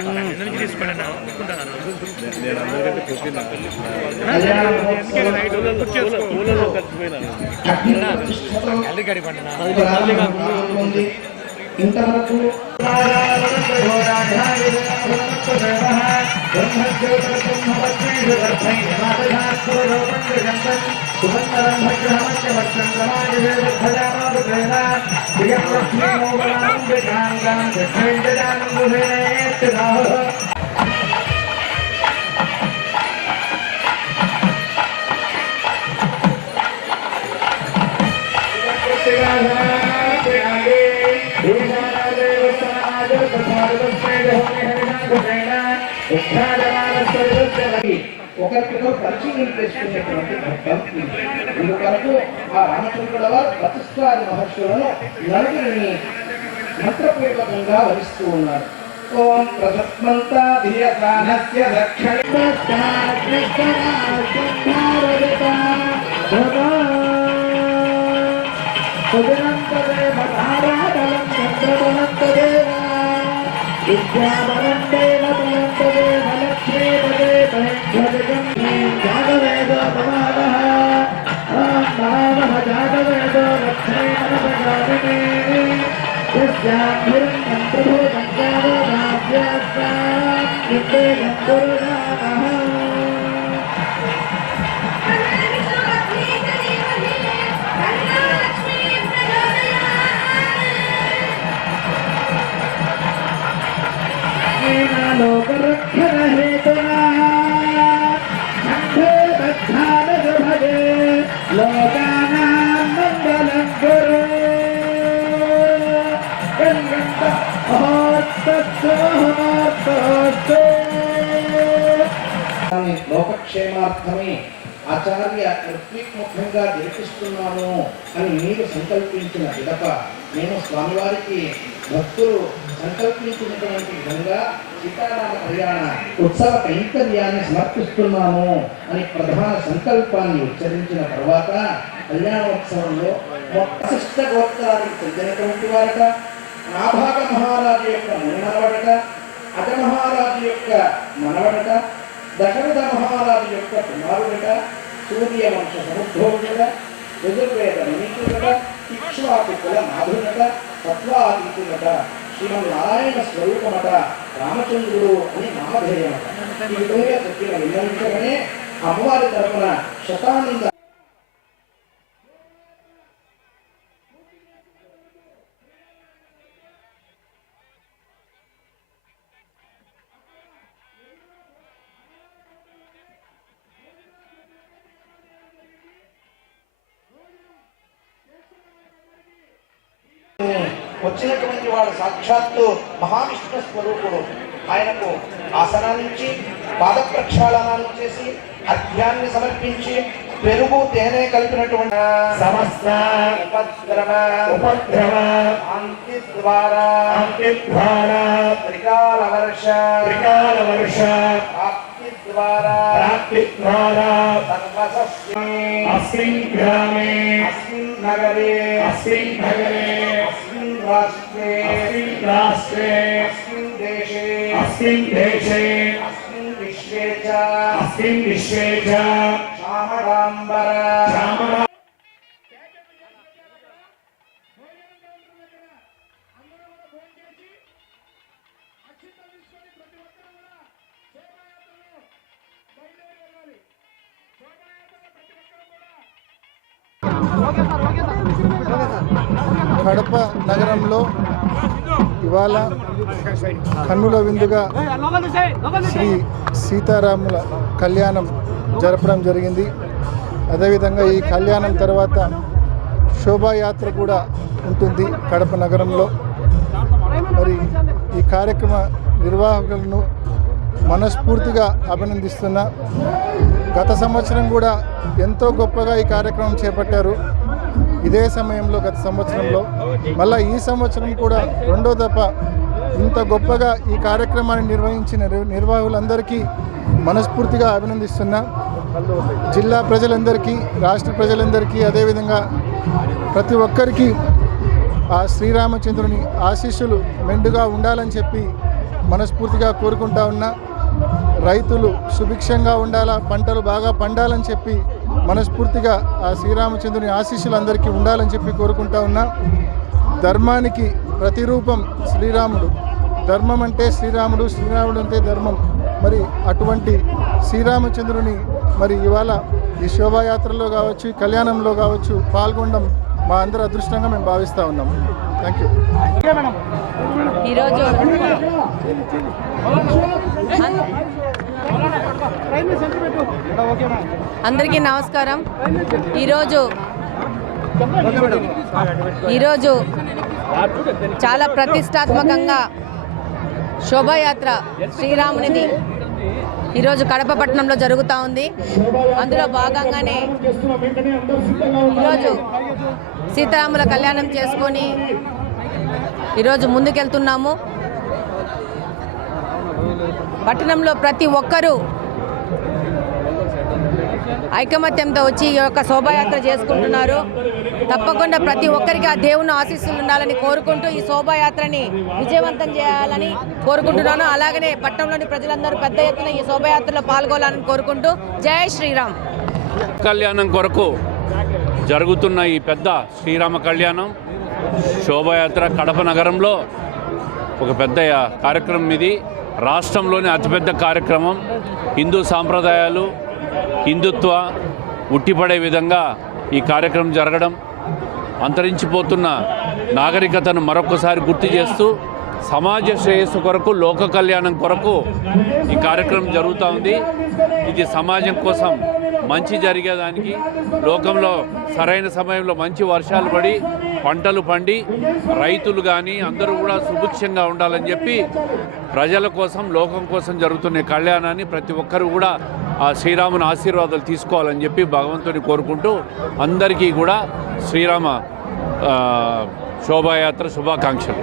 ఎందుకు నుంచి తీసుకోండి అన్న ఒప్పుకుంటాను నేను అందరికంటే పుట్టిన ఎందుకంటే నైట్ కుర్చీ చేసుకో ఊళ్ళో ఒకరికొకరు పరిచయం చేసుకునేటువంటి ఘట్టం ఇది. ఇందుకొరకు ఆ రామచంద్రుల వారు ప్రతిష్టాది మహర్షులను నలుగురిని మంత్రపూర్వకంగా వరిస్తూ ఉన్నారు. ఓం ప్రసత్మంత ధియసానస్య Krishna jangan miring dan dan లోకక్షేమార్థమే ఆచార్య ఋత్విక్ ముఖంగా జరిపిస్తున్నాను అని మీరు సంకల్పించిన విధప నేను స్వామివారికి భక్తులు సంకల్పించినటువంటి విధంగా సీతారామ కళ్యాణ ఉత్సవ కైంకర్యాన్ని సమర్పిస్తున్నాము అని ప్రధాన సంకల్పాన్ని ఉచ్చరించిన తర్వాత కళ్యాణోత్సవంలో మొత్త గోత్రానికి చెందినటువంటి వారట నాభాగ మహారాజు యొక్క మనవడట అజ మహారాజు యొక్క మనవడట దశరథ మహారాజు యొక్క కుమారుడట సూర్య వంశ సముద్భవుడట యజుర్వేద మునీతుడట ఇక్ష్వాకు కుల నాథుడట తత్వాతీతుడట శ్రీమన్నారాయణ స్వరూపమట రామచంద్రుడు అని నామధేయమట. ఈ విధంగా చెప్పిన విన్నవించగానే అమ్మవారి తరఫున శతానంద వచ్చినటువంటి వాడు సాక్షాత్తు మహావిష్ణు స్వరూపుడు. ఆయనకు ఆసనాన్నించి పాద ప్రక్షాళనాలు చేసి అర్ఘ్యాన్ని సమర్పించి పెరుగు తేనె కలిపినటువంటి సమస్త ఉపద్రవ ఉపద్రవ అంతి ద్వారా అంతి ద్వారా త్రికాల వర్ష త్రికాల వర్ష ప్రాప్తి ద్వారా ప్రాప్తి ద్వారా సర్వసస్య అస్మిన్ గ్రామే అస్మిన్ నగరే అస్మిన్ నగరే అస్మిన్ రాష్ట్రే అస్మిన్ రాష్ట్రే అస్మిన్ దేశే అస్మిన్ దేశే అస్మిన్ విశ్వే చ అస్మిన్ విశ్వే చ శ్యామరాంబర శ్యామరా కడప నగరంలో ఇవాళ కన్నుల విందుగా శ్రీ సీతారాముల కళ్యాణం జరపడం జరిగింది. అదేవిధంగా ఈ కళ్యాణం తర్వాత శోభాయాత్ర కూడా ఉంటుంది కడప నగరంలో. మరి ఈ కార్యక్రమ నిర్వాహకులను మనస్ఫూర్తిగా అభినందిస్తున్నా గత సంవత్సరం కూడా ఎంతో గొప్పగా ఈ కార్యక్రమం చేపట్టారు. ఇదే సమయంలో గత సంవత్సరంలో మళ్ళీ ఈ సంవత్సరం కూడా రెండో దఫ ఇంత గొప్పగా ఈ కార్యక్రమాన్ని నిర్వహించిన నిర్- నిర్వాహకులందరికీ మనస్ఫూర్తిగా అభినందిస్తున్నా. జిల్లా ప్రజలందరికీ రాష్ట్ర ప్రజలందరికీ అదేవిధంగా ప్రతి ఒక్కరికి ఆ శ్రీరామచంద్రుని ఆశీస్సులు మెండుగా ఉండాలని చెప్పి మనస్ఫూర్తిగా కోరుకుంటా ఉన్నా. రైతులు సుభిక్షంగా ఉండాలా పంటలు బాగా పండాలని చెప్పి మనస్ఫూర్తిగా ఆ శ్రీరామచంద్రుని ఆశీస్సులు అందరికీ ఉండాలని చెప్పి కోరుకుంటా ఉన్నా. ధర్మానికి ప్రతిరూపం శ్రీరాముడు. ధర్మం అంటే శ్రీరాముడు శ్రీరాముడు అంటే ధర్మం. మరి అటువంటి శ్రీరామచంద్రుని మరి ఇవాళ ఈ శోభాయాత్రలో కావచ్చు ఈ కళ్యాణంలో కావచ్చు పాల్గొనడం మా అందరి అదృష్టంగా మేము భావిస్తూ ఉన్నాం. థ్యాంక్ యూ ఈరోజు అందరికీ నమస్కారం. ఈరోజు ఈరోజు చాలా ప్రతిష్టాత్మకంగా శోభాయాత్ర శ్రీరామునిది ఈరోజు కడప పట్టణంలో జరుగుతూ ఉంది. అందులో భాగంగానే ఈరోజు సీతారాముల కళ్యాణం చేసుకొని ఈరోజు ముందుకెళ్తున్నాము. పట్టణంలో ప్రతి ఒక్కరూ ఐకమత్యంతో వచ్చి ఈ యొక్క శోభాయాత్ర చేసుకుంటున్నారు. తప్పకుండా ప్రతి ఒక్కరికి ఆ దేవుని ఆశీస్సులు ఉండాలని కోరుకుంటూ ఈ శోభాయాత్రని విజయవంతం చేయాలని కోరుకుంటున్నాను. అలాగనే పట్టణంలోని ప్రజలందరూ పెద్ద ఎత్తున ఈ శోభాయాత్రలో పాల్గొనాలని కోరుకుంటూ జై శ్రీరామ్. కళ్యాణం కొరకు జరుగుతున్న ఈ పెద్ద శ్రీరామ కళ్యాణం శోభాయాత్ర కడప నగరంలో ఒక పెద్ద కార్యక్రమం ఇది. రాష్ట్రంలోని అతిపెద్ద కార్యక్రమం. హిందూ సాంప్రదాయాలు హిందుత్వ ఉట్టిపడే విధంగా ఈ కార్యక్రమం జరగడం అంతరించిపోతున్న నాగరికతను మరొకసారి గుర్తు చేస్తూ సమాజ శ్రేయస్సు కొరకు లోక కళ్యాణం కొరకు ఈ కార్యక్రమం జరుగుతూ ఉంది. ఇది సమాజం కోసం మంచి జరిగేదానికి లోకంలో సరైన సమయంలో మంచి వర్షాలు పడి పంటలు పండి రైతులు కానీ అందరూ కూడా సుభిక్షంగా ఉండాలని చెప్పి ప్రజల కోసం లోకం కోసం జరుగుతున్న కళ్యాణాన్ని ప్రతి ఒక్కరూ కూడా ఆ శ్రీరాముని ఆశీర్వాదాలు తీసుకోవాలని చెప్పి భగవంతుని కోరుకుంటూ అందరికీ కూడా శ్రీరామ శోభాయాత్ర శుభాకాంక్షలు.